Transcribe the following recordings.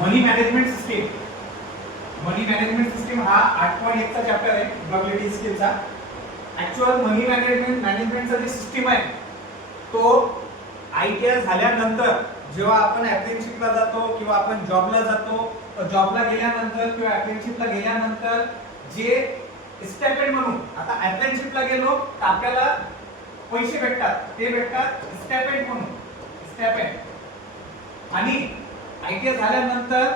मनी management system. मनी management system हा 8.1 चा chapter आहे प्रोबॅबिलिटी स्किलचा. ऍक्च्युअल मनी मॅनेजमेंटचा जी सिस्टीम आहे तो ITS झाल्यानंतर जेव्हा आपण अप्रेंटिसशिपला जातो किंवा आपण जॉबला जातो, जॉबला गेल्यानंतर किंवा अप्रेंटिसशिपला गेल्यानंतर जे स्टायपेंड म्हणून, आता अप्रेंटिसशिपला गेलो तर आपल्याला पैसे भेटतात, ते भेटतात स्टायपेंड म्हणून, स्टायपेंड. आणि ITS झाल्यानंतर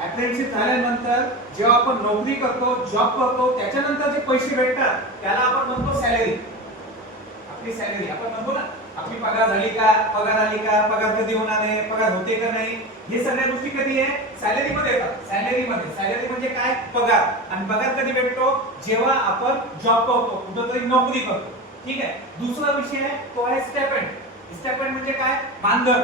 अप्रेंटिसशिप झाल्यानंतर जेव्हा आपण नोकरी करतो, जॉब करतो, त्याच्यानंतर जे पैसे भेटतात त्याला आपण म्हणतो सॅलरी. आपली सॅलरी आपण म्हणतो ना, आपली पगार झाली का, पगार आली का, पगार कधी होणार आहे, पगार होते का नाही, हे सगळ्या गोष्टी कधी आहे सॅलरी मध्ये येतात. सॅलरी मध्ये, सॅलरी म्हणजे काय, पगार. आणि पगार कधी भेटतो जेव्हा आपण जॉब करतो, कुठेतरी नोकरी करतो. ठीक आहे. दुसरा विषय आहे तो आहे स्टायपेंड. स्टायपेंड म्हणजे काय, मानधन.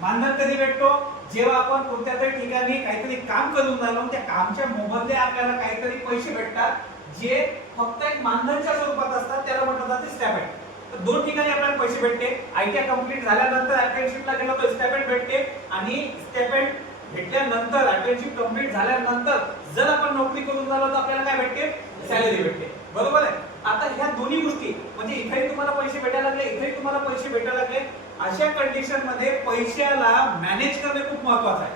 मानधन कधी भेटतो जेव्हा आपण कोणत्या तरी ठिकाणी काहीतरी काम करून झालो, त्या कामच्या मोबदले आपल्याला काहीतरी पैसे भेटतात जे फक्त एक मानधनच्या स्वरूपात असतात, त्याला म्हटलं जाते स्टायपेंड. तर दोन ठिकाणी आपल्याला पैसे भेटते. ITI कंप्लीट झाल्यानंतर अप्रेंटिसशिपला गेलो तर स्टायपेंड भेटते, आणि स्टायपेंड भेटल्यानंतर अप्रेंटिसशिप कंप्लीट झाल्यानंतर जर आपण नोकरी करून झालो तर आपल्याला काय भेटते, सॅलरी भेटते. बरोबर आहे. आता ह्या दोन्ही गोष्टी म्हणजे इथेही तुम्हाला पैसे भेटायला लागले, इथेही तुम्हाला पैसे भेटायला लागले, अशा कंडिशन मध्ये पैशाला मॅनेज करणे खूप महत्त्वाचं आहे.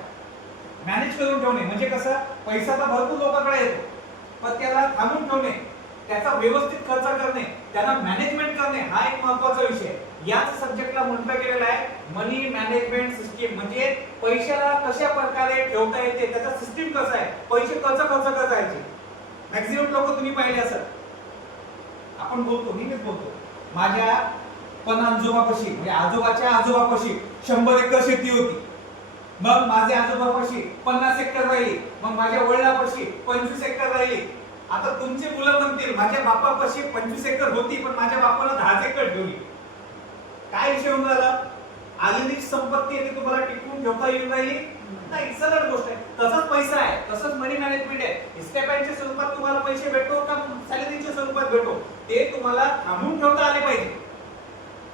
मॅनेज करून ठेवणे म्हणजे कसं, पैसा तर भरपूर लोकांकडे येतो, पण त्याला थांबून ठेवणे, त्याचा व्यवस्थित खर्च करणे, त्याला मॅनेजमेंट करणे हा एक महत्त्वाचा विषय आहे. याच सब्जेक्टला म्हटलं गेलेलं आहे मनी मॅनेजमेंट सिस्टीम. म्हणजे पैशाला कशा प्रकारे ठेवता येते, त्याचा सिस्टीम कसा आहे, पैसे कसं खर्च करायचे. मॅक्सिमम लोक तुम्ही पाहिले असेल, आपण बोलतो, मीच बोलतो, माझ्या पण आजोबापाशी म्हणजे आजोबाच्या आजोबापाशी 100 एकर शेती होती, मग माझ्या आजोबापाशी 50 एकर राहिली, मग माझ्या वडिलांपाशी 25 एकर राहिली. आता तुमचे मुलं म्हणतील माझ्या बापापाशी 25 एकर होती पण माझ्या बापाला 10 एकर ठेवली. काय विषय होऊन राहिला, आलेली संपत्ती आहे ती तुम्हाला टिकवून ठेवता येऊन राहिली नाही, सरळ गोष्ट आहे. तसंच पैसा आहे, तसंच मनी मॅनेजमेंट आहे. स्टेपच्या स्वरूपात तुम्हाला पैसे भेटतो का सॅलरीच्या स्वरूपात भेटो, ते तुम्हाला थांबून ठेवता आले पाहिजे.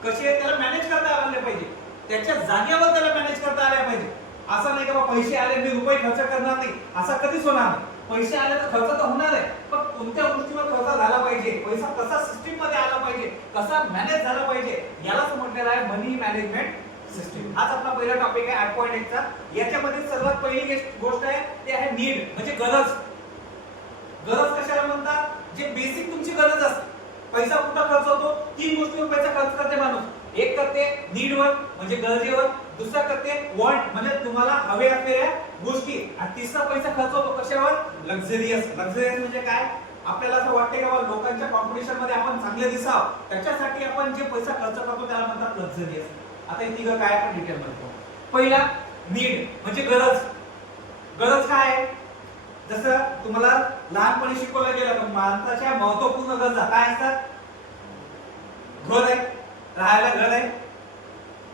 कसे त्याला मॅनेज करता आले पाहिजे, त्याच्या जागेवर त्याला मॅनेज करता आले पाहिजे. असं नाही का पैसे आले मी रुपये खर्च करणार नाही, असा कधीच होणार नाही. पैसे आले तर खर्च तर होणार आहे, पण कोणत्या गोष्टीवर खर्च झाला पाहिजे, पैसा कसा सिस्टीम मध्ये आला पाहिजे, कसा मॅनेज झाला पाहिजे, यालाच म्हटलेलं आहे मनी मॅनेजमेंट सिस्टीम. हाच आपला पहिला टॉपिक आहे 8.1 चा. याच्यामध्ये सर्वात पहिली गोष्ट आहे ते आहे नीड म्हणजे गरज. गरज कशाला म्हणतात, जे बेसिक तुमची गरज असते. पैसा कुठं खर्च होतो, तीन गोष्टीवर पैसा खर्च करते माणूस. एक करते नीड वर म्हणजे गरजेवर, दुसरा करते वॉन्ट म्हणजे तुम्हाला हवे असलेल्या गोष्टी, आणि तिसरा पैसा खर्च होतो कशावर, लक्झरियस. लक्झरियस म्हणजे काय, आपल्याला असं वाटते का लोकांच्या कॉम्पिटिशन मध्ये आपण चांगले दिसावं, त्याच्यासाठी आपण जे पैसा खर्च करतो त्याला म्हणतात लक्झरियस. आता हे तिघं काय आपण डिटेल मध्ये पाहू. पहिला नीड म्हणजे गरज. गरज काय आहे, जसं तुम्हाला लहानपणी शिकवलं गेलं पण माणसाच्या महत्त्वपूर्ण गरजा काय असतात, घर आहे, राहायला घर आहे,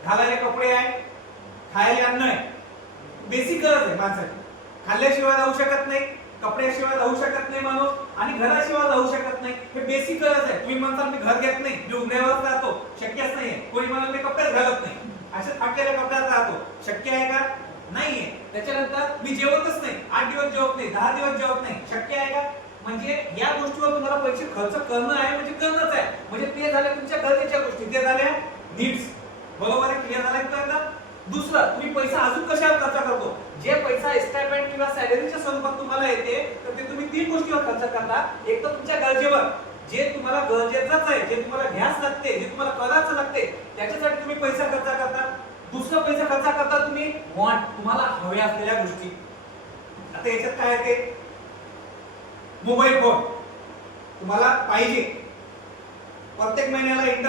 घालायला कपडे आहे, खायला अन्न आहे. बेसिक गरज आहे माणसाची. खाल्ल्याशिवाय राहू शकत नाही, कपड्याशिवाय राहू शकत नाही माणूस, आणि घराशिवाय राहू शकत नाही. हे बेसिक गरज आहे. तुम्ही म्हणता मी घर घेत नाही, मी उघड्यावर राहतो, शक्यच नाहीये. कोणी म्हणाल मी कपडेच घालत नाही, अशा फाटलेल्या कपड्यात राहतो, शक्य आहे का, नाहीये. त्याच्यानंतर मी जेवतच नाही, 8 दिवस जेवत नाही, 10 दिवस जेवत नाही, शक्य आहे का. म्हणजे या गोष्टीवर तुम्हाला पैसे खर्च करणं आहे म्हणजे करणंच आहे. म्हणजे ते झाले तुमच्या गरजेच्या गोष्टी, ते झाल्या नीड्स. बरोबर आहे, क्लिअर झालं का. दुसरं, तुम्ही पैसा अजून कशावर खर्च करतो, जे पैसा स्टायपेंड किंवा सॅलरीच्या स्वरूपात तुम्हाला येते तर ते तुम्ही तीन गोष्टीवर खर्च करता. एक तर तुमच्या गरजेवर, जे तुम्हाला गरजेचंच आहे, जे तुम्हाला घ्यास लागते, जे तुम्हाला करायचं लागते, त्याच्यासाठी तुम्ही पैसा खर्च करता. दुसरा पैसा खर्च करता तुम्ही वॉन्ट, तुम्हाला हवे असलेल्या गोष्टी. आता याच्यात काय येते, मोबाईल फोन तुम्हाला पाहिजे, प्रत्येक महिन्याला